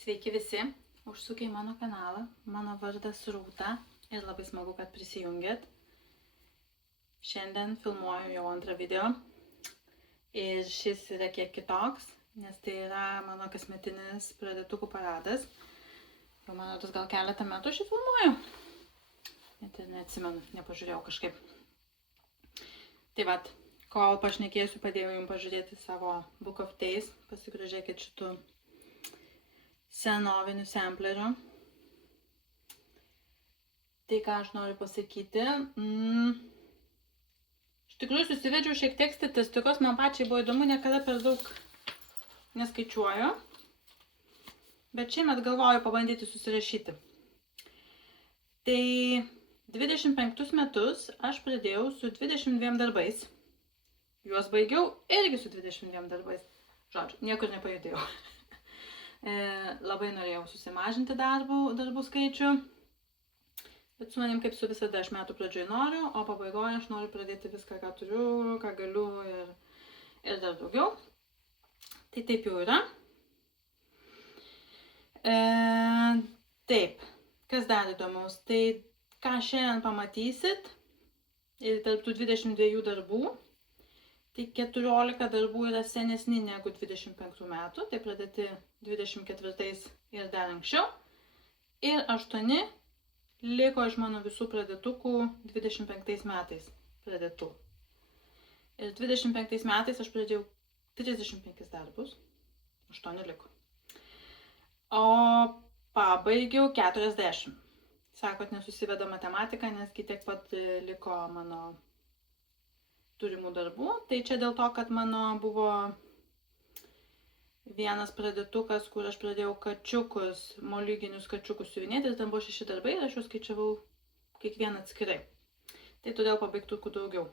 Sveiki visi, užsukę į mano kanalą, mano vardas Rūta ir labai smagu, kad prisijungėt. Šiandien filmuoju jau antrą video ir šis yra kiek kitoks, nes tai yra mano kasmetinis pradėtukų paradas. Jau man rodos gal keletą metų šį filmuoju, net ir neatsimenu, nepažiūrėjau kažkaip. Tai vat, kol pašnekėsiu, padėjau jums pažiūrėti savo Book of Days, pasigrožėkit šitų senovinių samplerių. Tai ką aš noriu pasakyti, iš tikrųjų susivedžiau šiek tiek statistikos, man pačiai buvo įdomu, niekada per daug neskaičiuoju, bet šiemet galvoju pabandyti susirašyti. Tai 25 metus aš pradėjau su 22 darbais, juos baigiau irgi su 22 darbais, žodžiu, niekur nepajudėjau. Labai norėjau susimažinti darbų skaičių, bet su manim kaip su visada aš metų pradžioj noriu, o pabaigoje aš noriu pradėti viską, ką turiu, ką galiu ir dar daugiau. Tai taip jau yra. Taip, kas dar įdomaus, tai ką šiandien pamatysit ir tarp tų 22 darbų, tai 14 darbų yra senesni negu 25 metų, tai pradėti 24 ir dar anksčiau. Ir 8 liko iš mano visų pradėtukų 25 metais pradėtų. Ir 25 metais aš pradėjau 35 darbus, 8 liko. O pabaigiau 40. Sakot, nesusiveda matematika, nesgi tiek pat liko mano turimų darbų. Tai čia dėl to, kad mano buvo vienas pradėtukas, kur aš pradėjau kačiukus, molyginius kačiukus siuvinėti, ir ten buvo 6 darbai ir aš juos skaičiavau kiekvieną atskirai. Tai todėl pabaigtukų daugiau.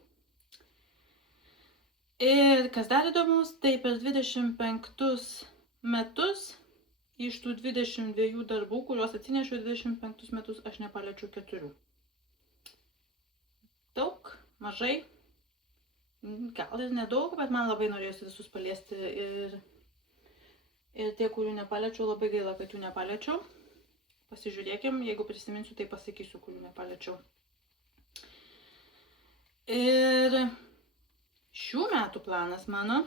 Ir kas dar įdomus, tai per 25 metus iš tų 22 darbų, kuriuos atsinešiau 25 metus, aš nepaliečiau 4. Daug, mažai, gal ir nedaug, bet man labai norėjosi visus paliesti ir tie, kurių nepaliečiau, labai gaila, kad jų nepaliečiau. Pasižiūrėkim, jeigu prisiminsiu, tai pasakysiu, kurių nepaliečiau. Ir šių metų planas mano,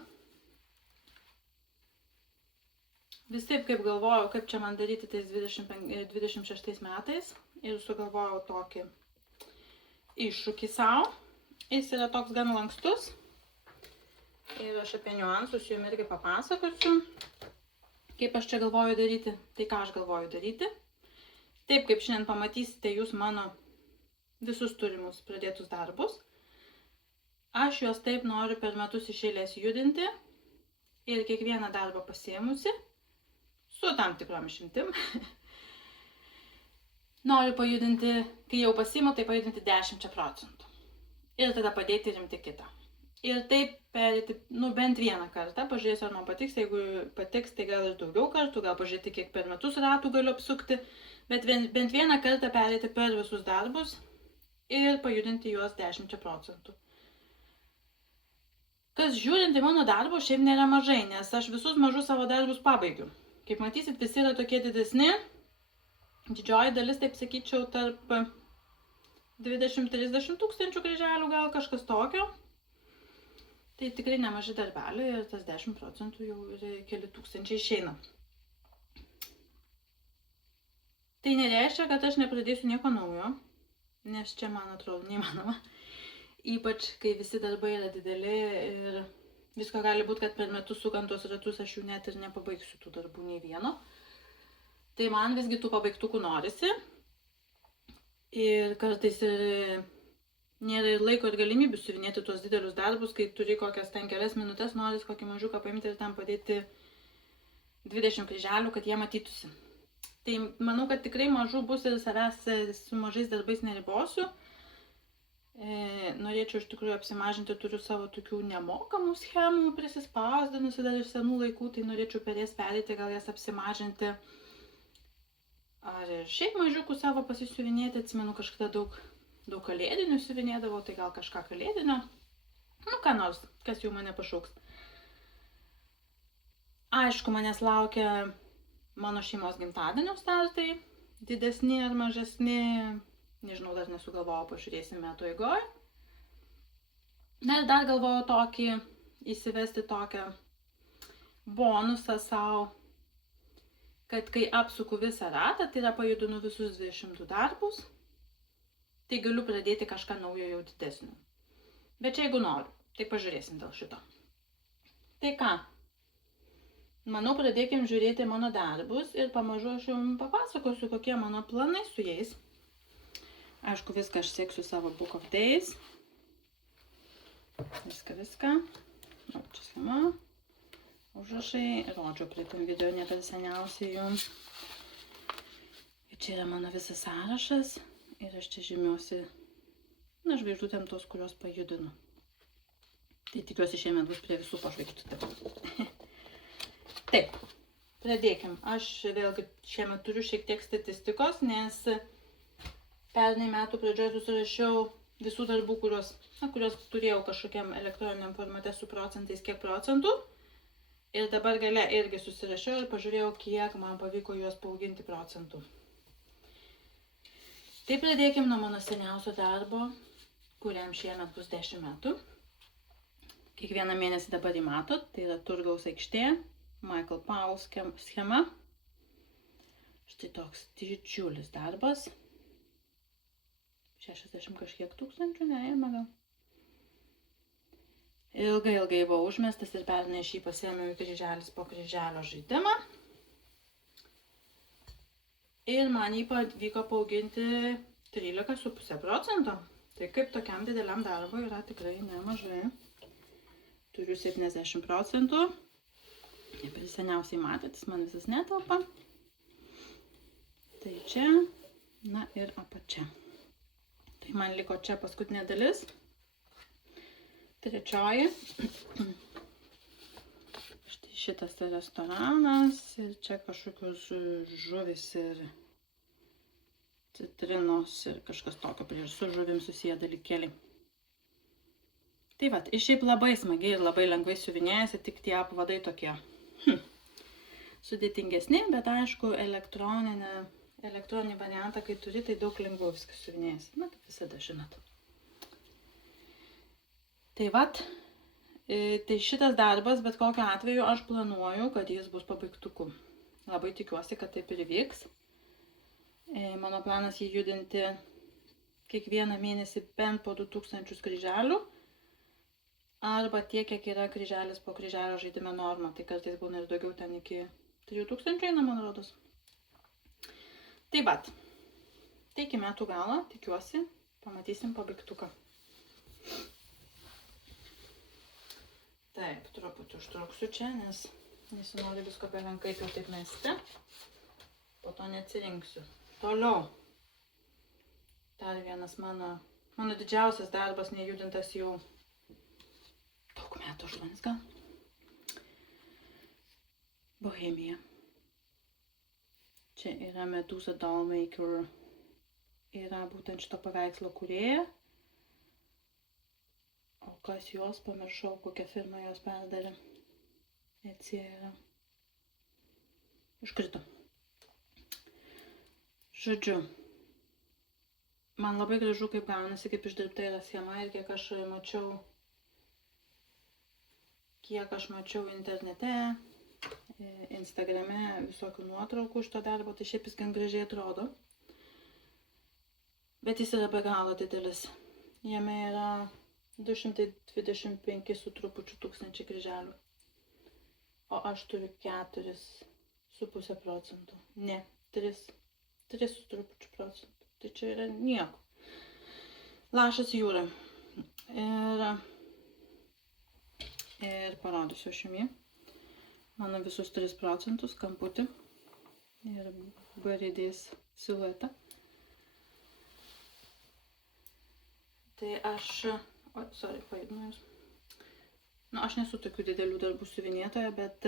vis taip kaip galvojau, kaip čia man daryti tais 26 metais, ir sugalvojau tokį iššūkį savo. Jis yra toks gan lankstus ir aš apie niuansus jums irgi papasakosiu. Kaip aš čia galvoju daryti, tai ką aš galvoju daryti. Taip kaip šiandien pamatysite jūs mano visus turimus pradėtus darbus, aš juos taip noriu per metus iš eilės judinti ir kiekvieną darbą pasiėmusi, su tam tikrom išimtim, noriu pajudinti, kai jau pasiimu, tai pajudinti 10%. Ir tada padėti rimti kitą. Ir taip perėti, bent vieną kartą, pažiūrėsiu, ar man patiks, jeigu patiks, tai gal ir daugiau kartų, gal pažiūrėti, kiek per metus ratų galiu apsukti, bet bent vieną kartą perėti per visus darbus ir pajudinti juos 10%. Kas žiūrint į mano darbus, šiaip nėra mažai, nes aš visus mažus savo darbus pabaigiu. Kaip matysit, visi yra tokie didesni, didžioji dalis, taip sakyčiau, tarp 20-30 tūkstančių kryželių, gal kažkas tokio. Tai tikrai nemaži darbeliai ir tas 10% jau ir keli tūkstančiai išeina. Tai nereiškia, kad aš nepradėsiu nieko naujo, nes čia man atrodo neįmanoma. Ypač, kai visi darbai yra dideli ir visko gali būti, kad per metus sukant tuos ratus aš jų net ir nepabaigsiu tų darbų nei vieno. Tai man visgi tų pabaigtukų norisi. Ir kartais ir nėra ir laiko ir galimybių siuvinėti tuos didelius darbus, kai turi kokias ten kelias minutės, noris kokį mažiuką paimti ir tam padėti 20 kryželių, kad jie matytųsi. Tai manau, kad tikrai mažų bus ir savęs su mažais darbais neribosiu. Norėčiau iš tikrųjų apsimažinti, turiu savo tokių nemokamų schemų prisispausdinusi dar iš senų laikų, tai norėčiau per jas perėti, gal jas apsimažinti. Ar ir šiaip mažiukų savo pasisiuvinėti, atsimenu kažkada daug kalėdinių siuvinėdavau, tai gal kažką kalėdinio, ką nors, kas jau mane pašauks. Aišku, manęs laukia mano šeimos gimtadienio startai, didesni ar mažesni, nežinau, dar nesugalvojau, pažiūrėsim metų eigoje. Na ir dar galvojau įsivesti tokią bonusą savo, kad kai apsuku visą ratą, tai yra pajudinu visus 200 darbus, tai galiu pradėti kažką naujo jau didesnio. Bet čia jeigu noriu, tai pažiūrėsim dėl šito. Tai ką? Manau, pradėkim žiūrėti mano darbus ir pamažu aš jums papasakosiu, kokie mano planai su jais. Aišku, viską aš seksiu savo Book of Days. Viską. O, čia schema. Užrašai. Rodžiau prie tam video ne per seniausiai jums. Ir čia yra mano visas sąrašas. Ir aš čia žymiuosi, žvaigždutėm tos, kurios pajudinu. Tai tikiuosi šiemet bus prie visų pažvaigždutėm. Taip, pradėkim. Aš vėlgi šiemet turiu šiek tiek statistikos, nes pernai metų pradžioje susirašiau visų darbų, kuriuos turėjau kažkokiam elektroniniam formate su procentais, kiek procentų. Ir dabar gale irgi susirašiau ir pažiūrėjau, kiek man pavyko juos paauginti procentų. Tai pradėkim nuo mano seniausio darbo, kuriam šiemet bus 10 metų. Kiekvieną mėnesį dabar jį matot, tai yra Turgaus aikštė, Michael Powell schema. Štai toks didžiulis darbas. 60 kažkiek tūkstančių, neėmė gal. Ilgai buvo užmestas ir pernai šį pasiėmiau į kryželis po kryželio žaidimą. Ir man jį pavyko paauginti 13,5%. Tai kaip tokiam dideliam darbui yra tikrai nemažai. Turiu 70%. Kaip ir seniausiai matėt, man visas netelpa. Tai čia, na ir apačia. Tai man liko čia paskutinė dalis. Trečioji. Štai šitas tai restoranas ir čia kažkokios žuvis ir citrinos ir kažkas tokio prieš su žuvim susiję dalykėliai. Tai vat, iš šiaip labai smagiai ir labai lengvai siuvinėjasi, tik tie apvadai tokie sudėtingesni, bet aišku elektroninį variantą, kai turi, tai daug lengviau viskas siuvinėjasi. Na, kaip visada žinot. Tai vat, tai šitas darbas, bet kokiu atveju aš planuoju, kad jis bus pabaigtuku. Labai tikiuosi, kad taip ir vyks. Mano planas jį judinti kiekvieną mėnesį bent po 2000 kryželių. Arba tiek, kiek yra kryželis po kryželio žaidime norma. Tai kartais būna ir daugiau, ten iki 3000 eina, man rodos. Tai vat, tai iki metų galo, tikiuosi, pamatysim pabaigtuką. Taip, truputį užtruksiu čia, nes nesinori visko belenkai jau taip mesti. Po to neatsirinksiu. Toliau. Dar vienas mano didžiausias darbas nejudintas jau daug metų, 8 gal. Bohemija. Čia yra Medusa Dollmaker. Yra būtent šito paveikslo kūrėja. O kas jos, pamiršau, kokią firmą jos perdarė. Etsy yra. Iškrito. Žodžiu. Man labai gražu, kaip gaunasi, kaip išdirbta yra schema ir kiek aš mačiau internete, Instagrame visokių nuotraukų iš to darbo, tai šiaip jis gan gražiai atrodo. Bet jis yra be galo didelis. Jame yra 225 su trupučiu tūkstančiai kryželių. O aš turiu 4,5%. Ne, 3 su trupučiu procentų. Tai čia yra nieko. Lašas jūra. Ir parodysiu aš jums. Mano visus 3% kamputį. Ir baridės siluetą. Tai aš... Oi, sorry, pajudinu jūs. Aš nesu tokių didelių darbų siuvinėtoja, bet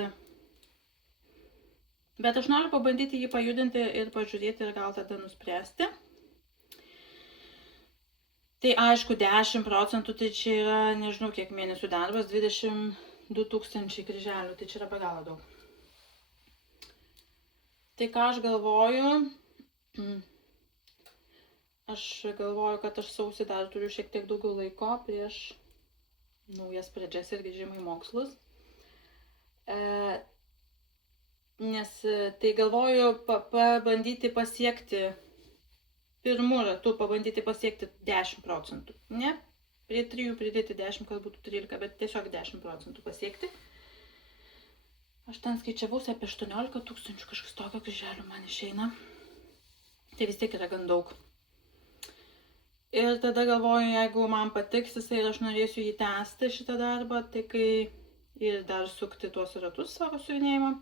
aš noriu pabandyti jį pajudinti ir pažiūrėti ir gal tada nuspręsti. Tai aišku, 10%, tai čia yra, nežinau kiek mėnesių darbas, 22 000 kryželių, tai čia yra be galo daug. Tai ką aš galvoju, kad aš sausį dar turiu šiek tiek daugiau laiko prieš naujas pradžias ir grįžimą į mokslus. Nes tai galvoju pabandyti pasiekti pirmų ratų, pabandyti pasiekti 10%. Ne prie 3 pridėti 10, kad būtų 13, bet tiesiog 10% pasiekti. Aš ten skaičiavausi apie 18 tūkstančių, kažkas tokio kryželių man išeina. Tai vis tiek yra gan daug. Ir tada galvoju, jeigu man patiks jisai ir aš norėsiu jį tęsti šitą darbą, tai kai ir dar sukti tuos ratus savo siuvinėjimą,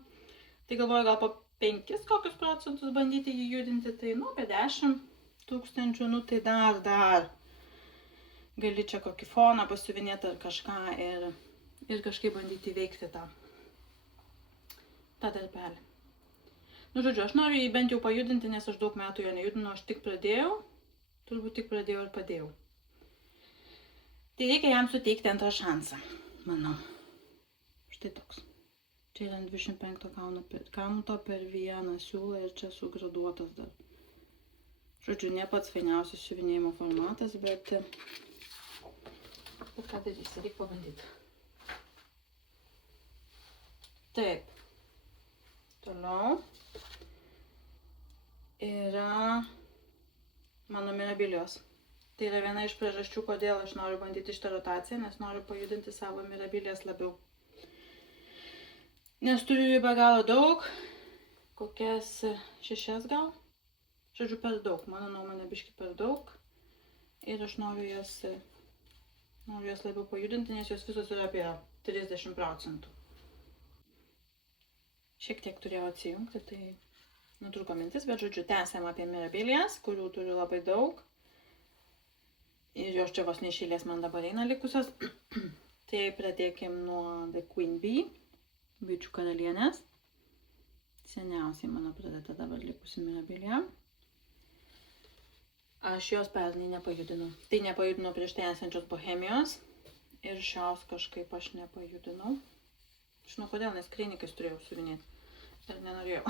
tai galvoju gal po 5 kokius procentus bandyti jį judinti, tai apie 10 tūkstančių, tai dar gali čia kokį foną pasiuvinėti ar kažką ir kažkaip bandyti veikti tą darbelį. Žodžiu, aš noriu jį bent jau pajudinti, nes aš daug metų jo nejudinu, aš tik pradėjau. Turbūt tik pradėjau ir padėjau. Tai reikia jam suteikti antrą šansą, manau. Štai toks. Čia yra 25 kanto per vieną siūlą ir čia sugraduotas dar. Žodžiu, ne pats fainiausias siuvinėjimo formatas, bet ką darysi, reikia pabandyti. Taip. Toliau yra mano mirabilios. Tai yra viena iš priežasčių, kodėl aš noriu bandyti šitą rotaciją, nes noriu pajudinti savo mirabilias labiau. Nes turiu jų be galo daug, kokias 6 gal. Žodžiu, per daug, mano nuomonė biški per daug. Ir aš noriu jas labiau pajudinti, nes jos visos yra apie 30%. Šiek tiek turėjau atsijungti, tai nutrūko mintis, bet žodžiu, tęsiam apie mirabilias, kurių turiu labai daug. Ir jos čia vos neišėlės man dabar eina likusios. Tai pradėkim nuo The Queen Bee, bičių karalienės. Seniausiai mano pradėta dabar likusi mirabilia. Aš jos pernai nepajudinau. Tai nepajudinau prieš tai esančios Bohemijos. Ir šios kažkaip aš nepajudinau. Žinau kodėl, nes kreinikais turėjau suvinėti. Ir nenorėjau.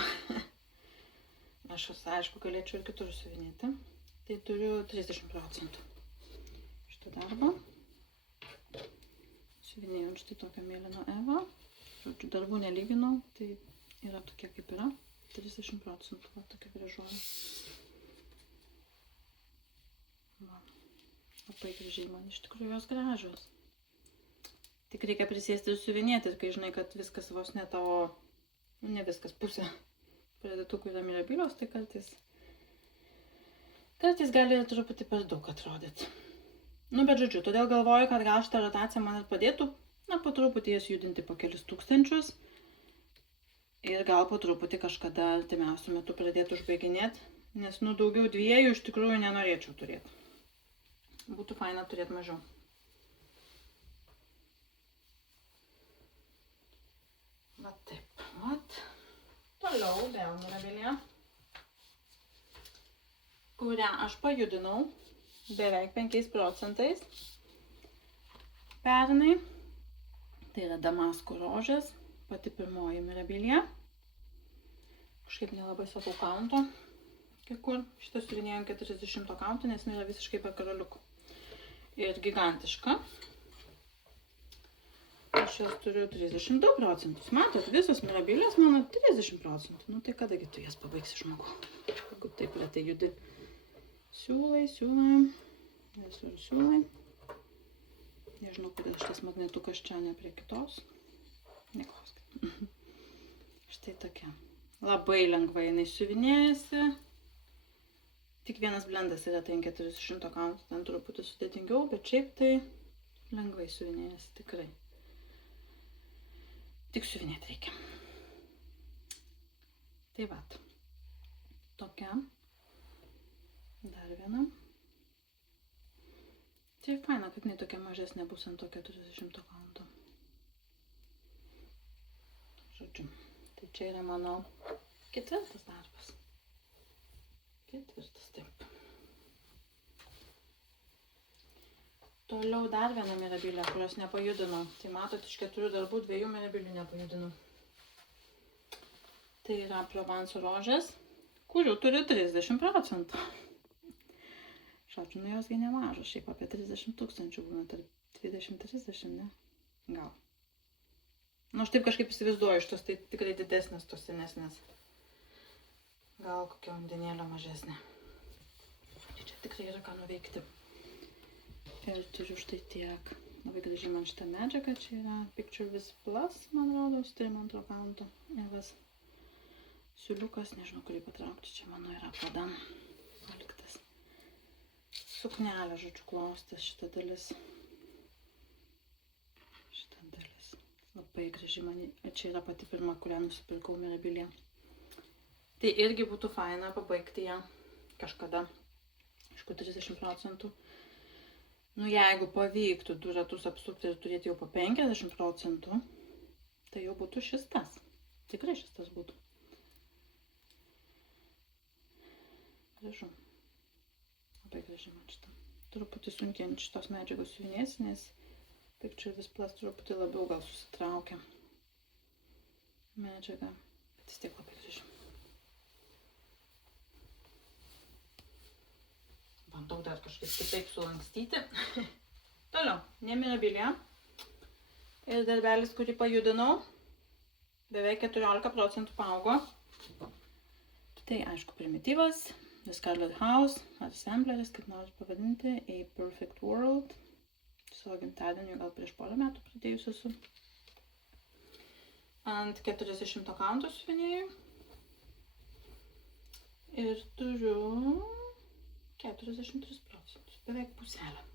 Aš aišku galėčiau ir kitur suvinėti. Tai turiu 30% šitą darbą. Suvinėjau štai tokią mėlyną Eva. Žodžiu, darbų nelyginau, tai yra tokia kaip yra. 30%, va, tokia gražuoja. Labai gražiai man iš tikrųjų jos gražios. Tik reikia prisėsti ir suvinėti, kai žinai, kad viskas vos ne tavo, ne viskas, pusė pradėtukų yra mirabilios, tai kartais gali truputį per daug atrodyti. Bet žodžiu, todėl galvoju, kad gal šitą rotaciją man ir padėtų, po truputį jas judinti po kelis tūkstančius ir gal po truputį kažkada artimiausiu metu pradėti užbaiginėti, nes daugiau 2 iš tikrųjų nenorėčiau turėti. Būtų faina turėti mažiau. Va taip, vat. Toliau vėl mirabilia, kurią aš pajudinau beveik 5% pernai. Tai yra Damasko rožės, pati pirmoji mirabilia. Kažkaip nelabai sakau kaunto, kai kur. Šitą suvinėjom 40 kaunto, nes yra visiškai be karaliukų. Ir gigantiška. Aš jos turiu 32%. Matot, visos mirabilios mano 30%. Tai kadagi tu jas pabaigsi, žmogau? Jeigu taip retai judi. Siūlai. Visur siūlai. Nežinau, kodėl šitas magnetukas čia ne prie kitos. Neklauskit. Štai tokia. Labai lengvai jinai siuvinėjasi. Tik vienas blendas yra 400 kauntų, ten truputį sudėtingiau, bet šiaip tai lengvai siuvinėjasi, tikrai. Tik siuvinėti reikia. Tai vat. Tokia. Dar viena. Tai faina, kad jinai tokia mažesnė bus ant to 40 kaunto. Žodžiu, tai čia yra mano 4. darbas. 4, taip. Toliau dar viena mirabilia, kurios nepajudinau. Tai matot, iš 4 darbų 2 mirabilių nepajudinau. Tai yra Provence rožės, kurių turi 30%. Žodžiu, nu jos nemažas, šiaip apie 30 000 būna, tarp 20-30, ne? Gal. Nu, aš taip kažkaip įsivaizduoju, šitos tai tikrai didesnės, tos senesnės. Gal kokia undinėlė mažesnė. Tai čia tikrai yra ką nuveikti. Ir turiu štai tiek. Labai gražiai man šitą medžiagą, čia yra Picture With Plus, man rodos, tai man antro kaunto. Evas siuliukas, nežinau, kurį patraukti, čia mano yra padam paliktas. Suknelė, žodžiu, klostas šita dalis. Šita dalis. Labai graži man, čia yra pati pirma, kurią nusipirkau Mirabilie. Tai irgi būtų faina pabaigti ją kažkada. Aišku, 30%. Nu, jeigu pavyktų 2 ratus apsukti ir turėti jau po 50%, tai jau būtų šis tas. Tikrai šis tas būtų. Gražu. Labai gražiai man šitą. Truputį sunkiai ant šitos medžiagos siuvinės, nes Picture With Plus truputį labiau gal susitraukia medžiagą. Bet vis tiek labai gražiai. Bandau dar kažkaip kitaip sulankstyti. Toliau, ne Mirabilie. Ir darbelis, kurį pajudinau, beveik 14% paaugo. Tai aišku primityvas. The Scarlet House, Assembleris, kaip nors pavadinti, A Perfect World. Savo gimtadienį gal prieš porą metų pradėjus esu. Ant 40 kaunto siuvinėjų. Ir turiu 43%, beveik puselę.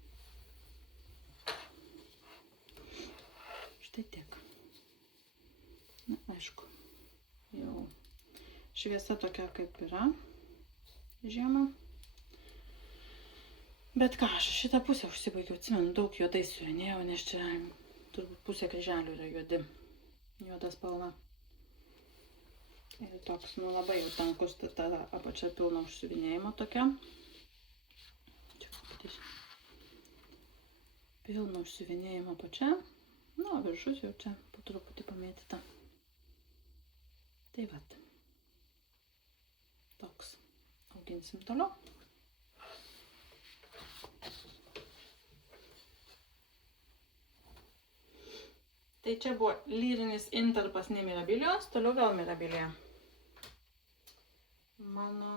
Štai tiek. Na, aišku, jau šviesa tokia kaip yra. Žiemą. Bet ką, aš šitą pusę užsibaigiau, atsimenu, daug juodai siuvinėjau, nes čia turbūt pusė kryželių yra juodi. Juoda spalva. Ir toks, nu, labai jau tankus, ta apačia pilna užsiuvinėjimo tokia. Čia pasakysiu. Pilna užsiuvinėjimo apačia. Nu, viršus jau čia po truputį pamėtyta. Tai vat. Toks. Auginsim toliau. Tai čia buvo lyrinis intarpas ne Mirabilios, toliau vėl Mirabilie. Mano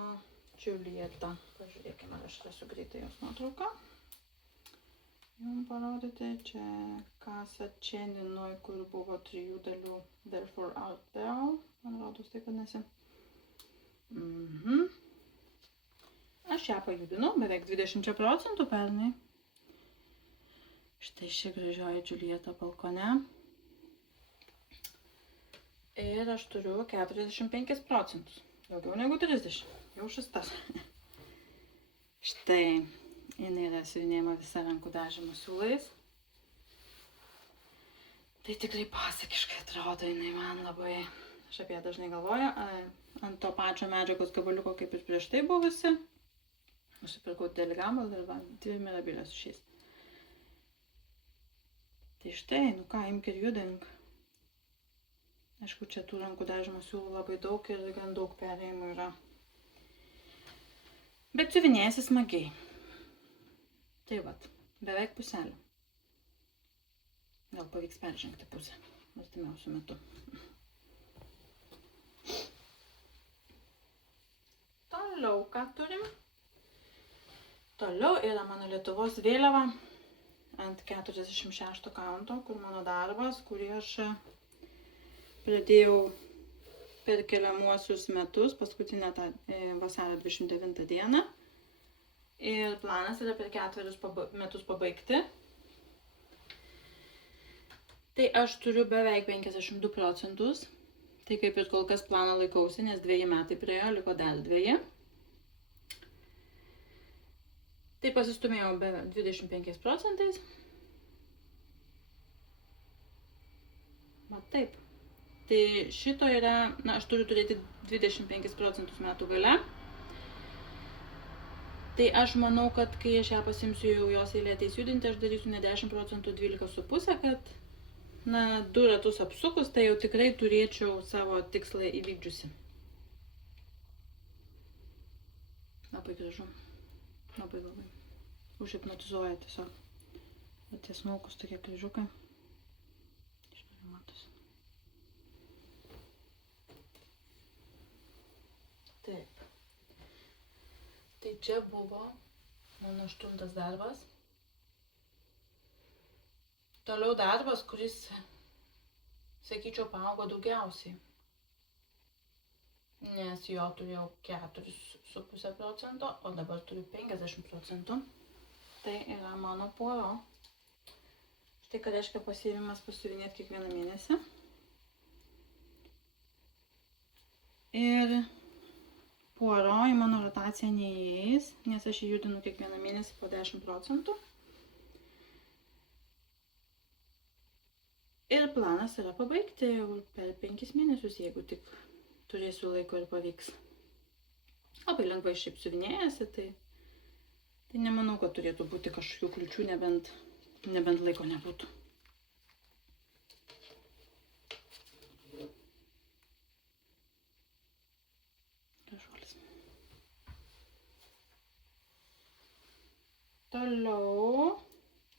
Giulietta. Pažiūrėkime, aš rasiu greitai jos nuotrauką. Jums parodyti, čia Casa Ceninoj, kur buvo 3 dalių Therefore Art Thou. Man rodos taip vadinasi. Aš ją pajudinau beveik 20% pernai. Štai ši gražioji Giulietta balkone. Ir aš turiu 45%. Daugiau negu 30. Jau šis tas. Štai, jinai yra siuvinėjama visa rankų dažymo siūlais. Tai tikrai pasakiškai atrodo, jinai man labai, aš apie ją dažnai galvoju, ant to pačio medžiagos gabaliuko kaip ir prieš tai buvusi. Nusipirkau didelį gabalą ir 2 Mirabilios šiais. Tai štai, nu ką, imk ir judink. Aišku, čia tų rankų dažymo siūlų labai daug ir gan daug perėjimų yra. Bet siuvinėjasi smagiai. Tai vat, beveik puselė. Gal pavyks peržengti pusę artimiausiu metu. Toliau ką turim? Toliau yra mano Lietuvos vėliava ant 46 kaunto, kur mano darbas, kurį aš pradėjau per keliamuosius metus, paskutinę tą vasario 29 dieną. Ir planas yra per 4 metus pabaigti. Tai aš turiu beveik 52%. Tai kaip ir kol kas planą laikausi, nes 2 metai praėjo, liko dar 2. Tai pasistumėjau be 25%. Va taip. Tai šito yra, na, aš turiu turėti 25% metų gale. Tai aš manau, kad kai aš ją pasimsiu, jau jos eilė ateis judinti, aš darysiu ne 10%, 12,5%, kad, na, 2 ratus apsukus, tai jau tikrai turėčiau savo tikslą įvykdžiusi. Labai gražu. Labai. Užhipnotizuoja tiesiog. Bet tie smulkus tokie kryžiukai. Išmėliau matosi. Taip. Tai čia buvo mano 8 darbas. Toliau darbas, kuris, sakyčiau, paaugo daugiausiai. Nes jo turėjau 4,5%, o dabar turiu 50%. Tai yra mano Poiro. Štai ką reiškia pasiėmimas pasiuvinėti kiekvieną mėnesį. Ir Poiro į mano rotaciją neįeis, nes aš jį judinu kiekvieną mėnesį po 10%. Ir planas yra pabaigti jau per 5 mėnesius, jeigu tik turėsiu laiko ir pavyks. Labai lengvai šiaip siuvinėjasi, tai nemanau, kad turėtų būti kažkokių kliučių, nebent laiko nebūtų. Gražuolis. Toliau.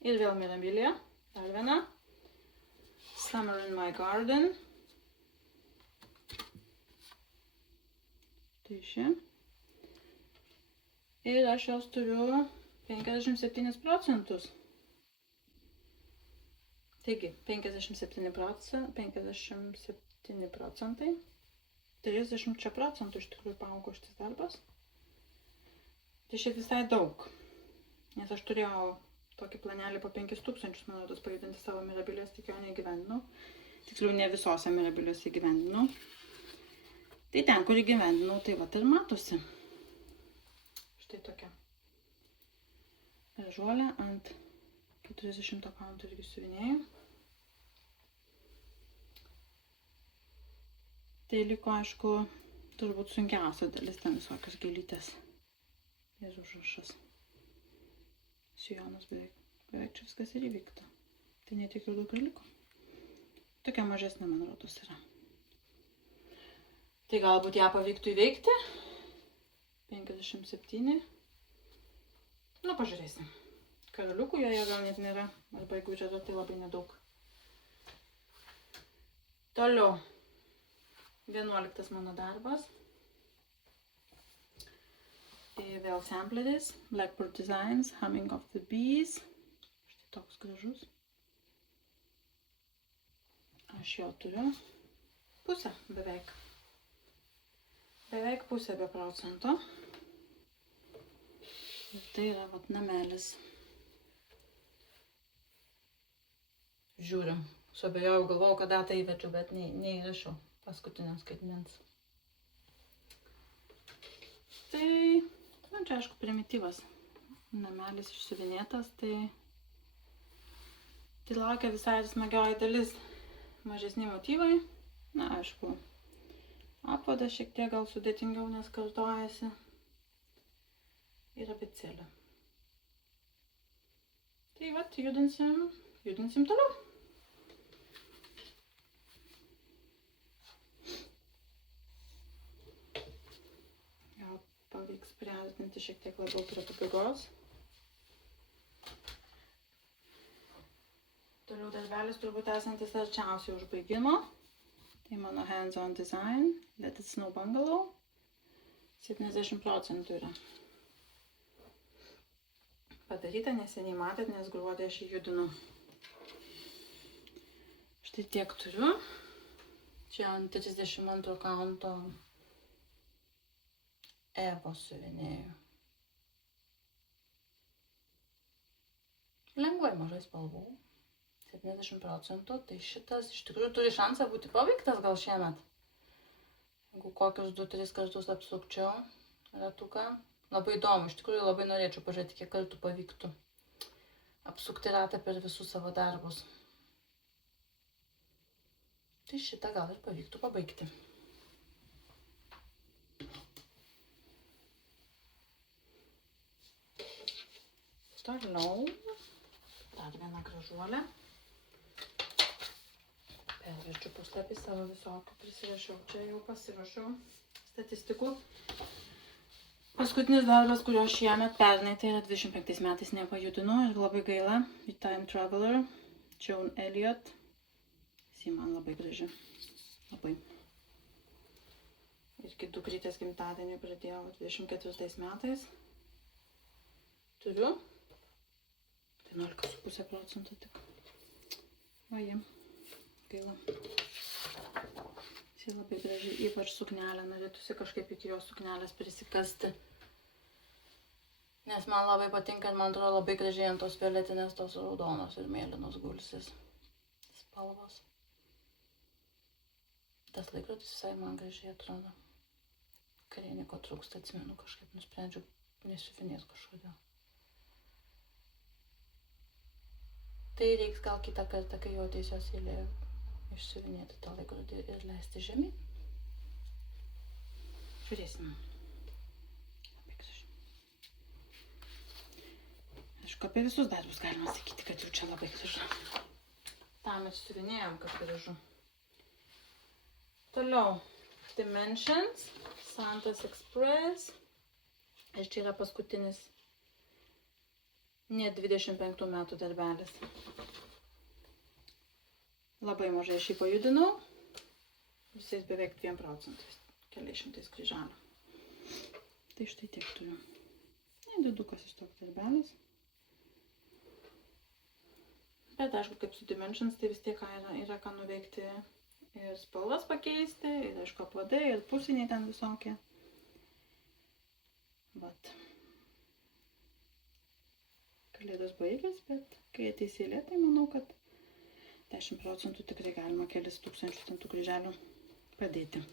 Ir vėl Mirabilia. Dar viena. Summer in my garden. Tai ši. Ir aš jos turiu 57%. Taigi, 57%, 30% iš tikrųjų paaugo šitas darbas. Tai šiaip visai daug. Nes aš turėjau tokį planelį po 5000, man rodos, pajudinti savo Mirabilias, tik jo neįgyvendinau. Tiksliau, ne visose Mirabilios įgyvendinau. Tai ten, kur įgyvendinau, tai vat ir matosi. Štai tokia gražuolė ant 40 kauntų irgi siuvinėjau. Tai liko, aišku, turbūt sunkiausia dalis, ten visokios gėlytės ir užrašas. Sijonas beveik čia viskas ir įvykta. Tai netiek ir daug ir liko. Tokia mažesnė, man rodos, yra. Tai galbūt ją pavyktų įveikti. 57. Nu, pažiūrėsim. Karaliukų joje gal net nėra. Arba jeigu čia tai labai nedaug. Toliau. 11 mano darbas. Vėl sampleris, Blackbird Designs, Humming of the Bees. Štai toks gražus. Aš jo turiu pusę beveik. Beveik pusę be procento. Ir tai yra vat namelis. Žiūrim. Suabejojau, galvojau, kad datą įvedžiau, bet neįrašiau paskutinio skaitmens. Tai čia, aišku, primityvas namelis išsiuvinėtas, tai laukia visai smagioji dalis, mažesni motyvai. Na, aišku, apvadas šiek tiek gal sudėtingiau, nes kartojasi. Ir abėcėlė. Tai vat, judinsim toliau. Pavyks priartinti šiek tiek labiau prie pabaigos. Toliau darbelis turbūt esantis arčiausiai užbaigimo. Tai mano hands-on design, Let It Snow Bungalow. 70% yra padaryta, neseniai matėt, nes gruodį aš jį judinu. Štai tiek turiu. Čia ant 32 kaunto Evo siuvinėjau. Lengvai mažai spalvų. 70%. Tai šitas iš tikrųjų turi šansą būti paveiktas gal šiemet. Jeigu kokius 2-3 kartus apsukčiau ratuką. Labai įdomu, iš tikrųjų labai norėčiau pažiūrėti, kiek kartų pavyktų apsukti ratą per visus savo darbus. Tai šitą gal ir pavyktų pabaigti. Toliau, dar viena gražuolė. Perverčiu puslapį savo visokių prisirašiau. Čia jau pasirašiau statistikų. Paskutinis darbas, kurio šiemet pernai, tai yra 25 metais nepajudinu ir labai gaila. The Time Traveler, Joan Elliot. Ji man labai graži. Labai. Irgi dukrytės gimtadienį pradėjau 24 metais. Turiu 11,5% tik. Vaji, gaila. Jis labai graži, ypač suknelė, norėtųsi kažkaip iki jos suknelės prisikasti. Nes man labai patinka ir man atrodo labai gražiai ant tos violetinės, tos raudonos ir mėlynos gulsis spalvos. Tas laikrodis visai man gražiai atrodo. Kariniko trūksta, atsimenu, kažkaip nusprendžiau nesiuvinėti kažkodėl. Tai reiks gal kitą kartą, kai jau ateis jos eilė, išsiuvinėti tą laikrodį ir leisti žemyn. Žiūrėsim. Labai graži. Aišku, apie visus darbus galima sakyti, kad jau čia labai gražu. Tam išsiuvinėjom, kad gražu. Toliau. Dimensions. Santos Express. Ir čia yra paskutinis ne 25 metų darbelis. Labai mažai šį pajudinau. Visais beveik 2%. Keliais šimtais kryželių. Tai štai tiek turiu. Nedidukas iš toks darbelis. Bet aišku, kaip su Dimensions, tai vis tiek yra ką nuveikti. Ir spalvas pakeisti, ir aišku apvadai, ir pusiniai ten visokie. Vat. Kalėdos baigės, bet kai ateis eilė, tai manau, kad 10% tikrai galima kelis tūkstančius ten tų kryželių padėti.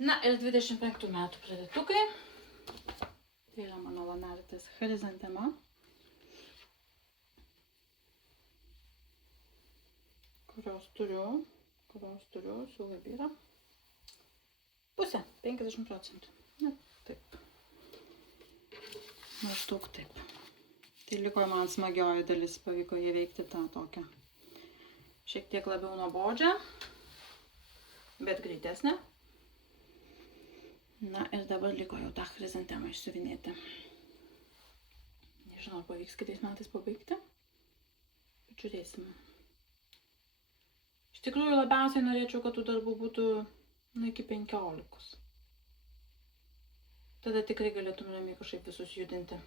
Na ir 25 metų pradėtukai. Tai yra mano Lanaritas Chrizantema. Kurios turiu, siūlai byra. Pusė, 50%. Na, taip. Maždaug taip. Tai liko man smagioji dalis, pavyko įveikti tą tokią. Šiek tiek labiau nuobodžią, bet greitesnė. Na ir dabar liko jau tą chrizantemą išsiuvinėti. Nežinau, ar pavyks kitais metais pabaigti. Bet žiūrėsime. Iš tikrųjų labiausiai norėčiau, kad tų darbų būtų iki 15. Tada tikrai galėtum ramiai kažkaip visus judinti.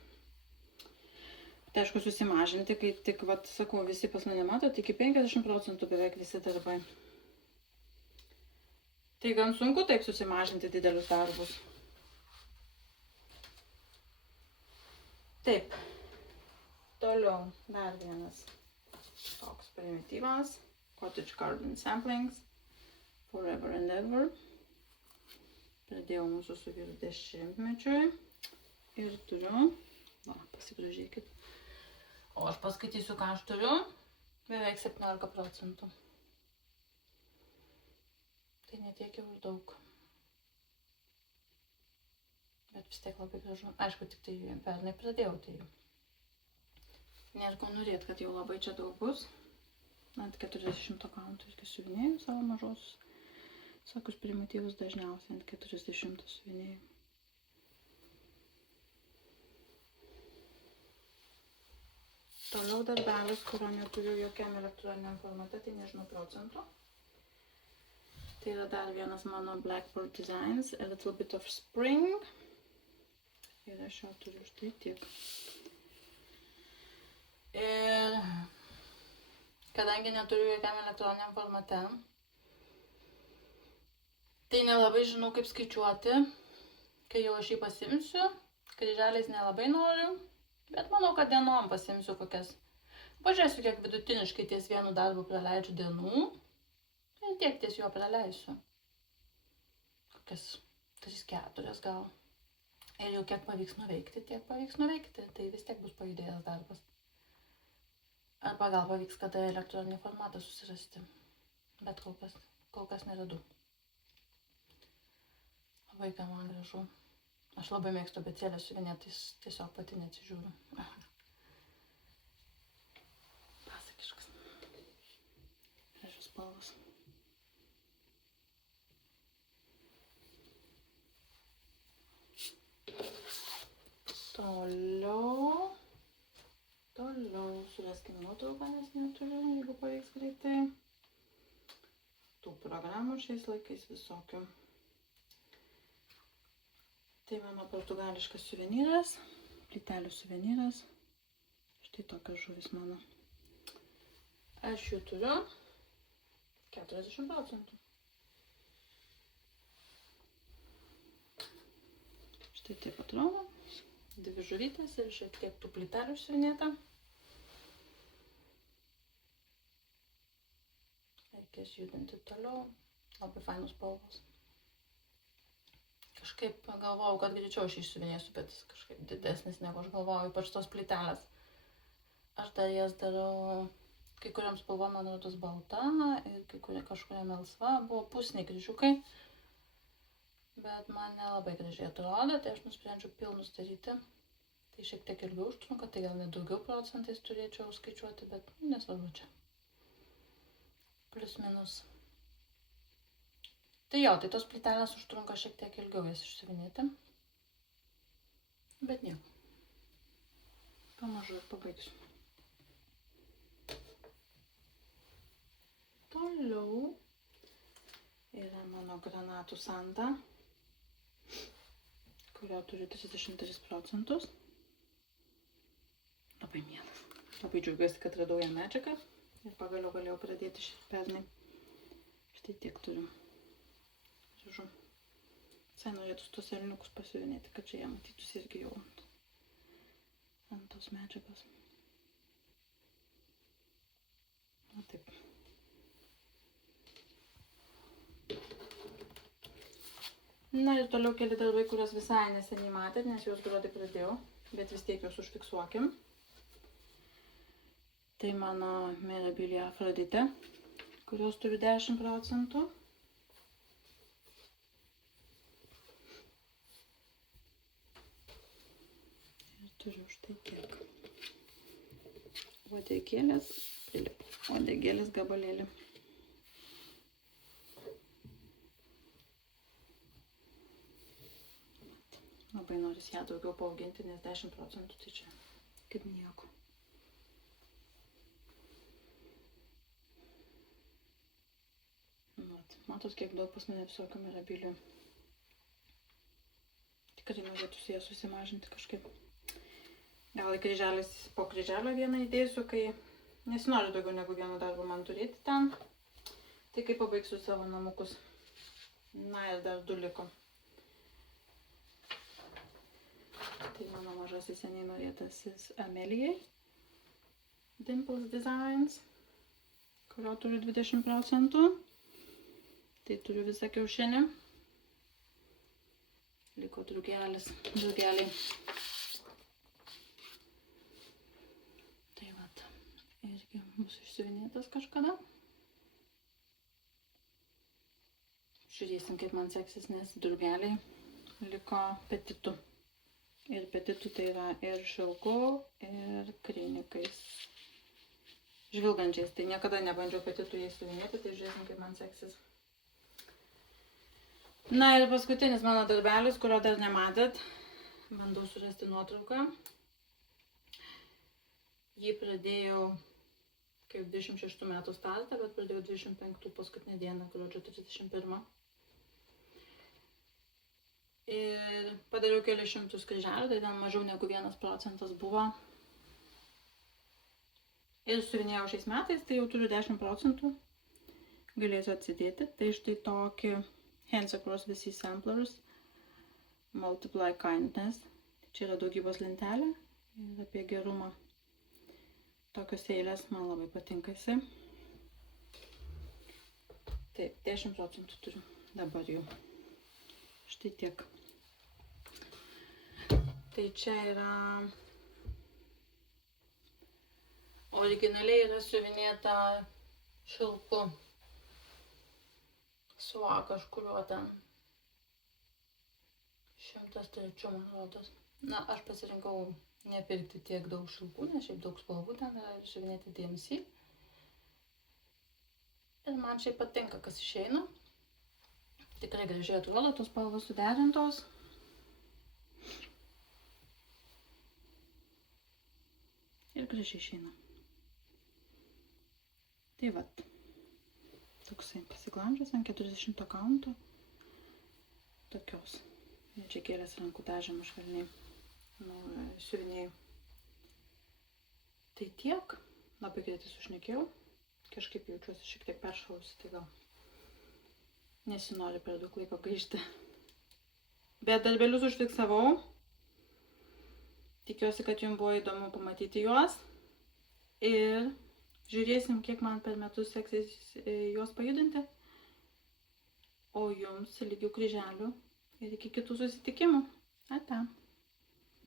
Tai aišku susimažinti, kai tik, vat, sakau, visi pas mane matot, iki 50% beveik visi darbai. Tai gan sunku taip susimažinti didelius darbus. Taip. Toliau dar vienas toks primityvas. Cottage Garden Samplings, Forever and Ever. Pradėjau mūsų su vyru 10-mečiui. Ir turiu, va, pasigražėkit. O aš paskaitysiu, ką aš turiu. Beveik 17%. Tai netiek jau daug. Bet vis tiek labai gražu. Aišku, tik tai pernai pradėjau, tai nėra ko norėt, kad jau labai čia daug bus. Ant 40 kauntų irgi siuvinėjau savo mažos, sakus primityvus dažniausiai ant 40 siuvinėjau. Toliau darbelis, kurio neturiu jokiam elektroniniam formate, tai nežinau procento. Tai yra dar vienas mano Blackboard Designs, A Little Bit of Spring. Ir aš jo turiu štai tiek. Ir kadangi neturiu jokiam elektroniniam formate, tai nelabai žinau, kaip skaičiuoti, kai jau aš jį pasimsiu. Kryželiais nelabai noriu, bet manau, kad dienom pasimsiu kokias. Pažiūrėsiu, kiek vidutiniškai ties vienu darbu praleidžiu dienų ir tiek ties juo praleisiu. Kokias 3-4 gal. Ir jau kiek pavyks nuveikti, tiek pavyks nuveikti, tai vis tiek bus pajudėjęs darbas. Arba gal pavyks kada elektroninį formatą susirasti, bet kol kas neradau. Labai ką man gražu. Aš labai mėgstu abėcėlę siuvinėti, tiesiog pati neatsižiūriu. Pasakiškas. Gražios spalvos. Toliau suraskim nuotrauką, nes neturiu, jeigu pavyks greitai. Tų programų šiais laikais visokių. Tai mano portugališkas suvenyras, plytelių suvenyras. Štai tokios žuvis mano. Aš jų turiu 40%. Štai taip atrodo. 2 žuvytės ir šiek tiek tų plytelių suvinėta. Reikės judinti toliau. Labai fainus spalvos. Kažkaip galvojau, kad greičiau aš išsiuvinėsiu, bet jis kažkaip didesnis negu aš galvojau, ypač tos plytelės. Aš dar jas darau, kai kuriam spalvom man rodos balta ir kažkuria melsva, buvo pusiniai kryžiukai. Bet man nelabai gražiai atrodė, tai aš nusprendžiau pilnus daryti. Tai šiek tiek ilgiau užtrunka, tai gal net daugiau procentais turėčiau skaičiuoti, bet nesvarbu čia. Plius minus. Tai jo, tai tos plytelės užtrunka šiek tiek ilgiau jas išsiuvinėti. Bet nieko. Pamažu ir pabaigsiu. Toliau yra mano granatų sanda, kurio turiu 33%. Labai mielas. Labai džiaugiuosi, kad radau ją medžiagą ir pagaliau galėjau pradėti pernai. Štai tiek turiu. Žodžiu, visai norėtus tos elniukus pasiuvinėti, kad čia jie matytųsi irgi jau ant tos medžiagos. Na taip. Na ir toliau keli darbai, kuriuos visai neseniai matėt, nes juos gruodį pradėjau, bet vis tiek juos užfiksuokim. Tai mano Mirabilia Afrodite, kurios turiu 10%. Ir turiu štai tiek. Uodegėlės gabalėlį. Labai norisi ją daugiau paauginti, nes 10% tai čia kaip nieko. Matot, kiek daug pas mane visokių mirabilių. Tikrai norėtųsi ją susimažinti kažkaip. Gal į kryželis po kryželio vieną įdėsiu, kai nesinori daugiau negu vieno darbo man turėti ten. Tai kai pabaigsiu savo namukus. Na ir dar 2 liko. Tai mano mažasis seniai norėtasis Amelijai Dimples Designs, kurio turiu 20%. Tai turiu visą kiaušinį. Liko drugeliai. Tai vat, irgi bus išsiuvinėtas kažkada. Žiūrėsim, kaip man seksis, nes drugeliai liko petitų. Ir petitų tai yra ir šilku, ir krinikais. Žvilgančiais. Tai niekada nebandžiau petitų jais suvinėti, tai žiūrėsim, kaip man seksis. Na ir paskutinis mano darbelis, kurio dar nematėt. Bandau surasti nuotrauką. Jį pradėjau kaip 26 metų startą, bet pradėjau 25 paskutinę dieną, gruodžio 31. Ir padariau kelius šimtus kryželių, tai ten mažiau negu 1% buvo. Ir suvinėjau šiais metais, tai jau turiu 10%. Galėsiu atsidėti. Tai štai tokį Hands Across VC Samplers Multiply Kindness. Čia yra daugybos lentelė ir apie gerumą. Tokios eilės man labai patinka jisai. Taip, 10% turiu dabar jau. Štai tiek. Tai čia yra originaliai yra siuvinėta šilku su kažkuriuo ten 103, man rodos. Na, aš pasirinkau nepirkti tiek daug šilkų, nes šiaip daug spalvų ten yra ir siuvinėti DMC. Ir man šiaip patinka, kas išeina. Tikrai gražiai atrodo, tos spalvos suderintos. taip gražiai išeina. Tai vat, toksai pasiglamžęs ant 40 kaunto, tokios medžiagėlės rankų dažymo švelniai siuvinėjau. Tai tiek, labai greitai sušnekėjau, kažkaip jaučiuosi šiek tiek peršalusi, tai gal nesinori per daug laiko gaišti. Bet darbelius užfiksavau, tikiuosi, kad jums buvo įdomu pamatyti juos ir žiūrėsim, kiek man per metus seksis juos pajudinti. O jums lygių kryželių ir iki kitų susitikimų. Ate.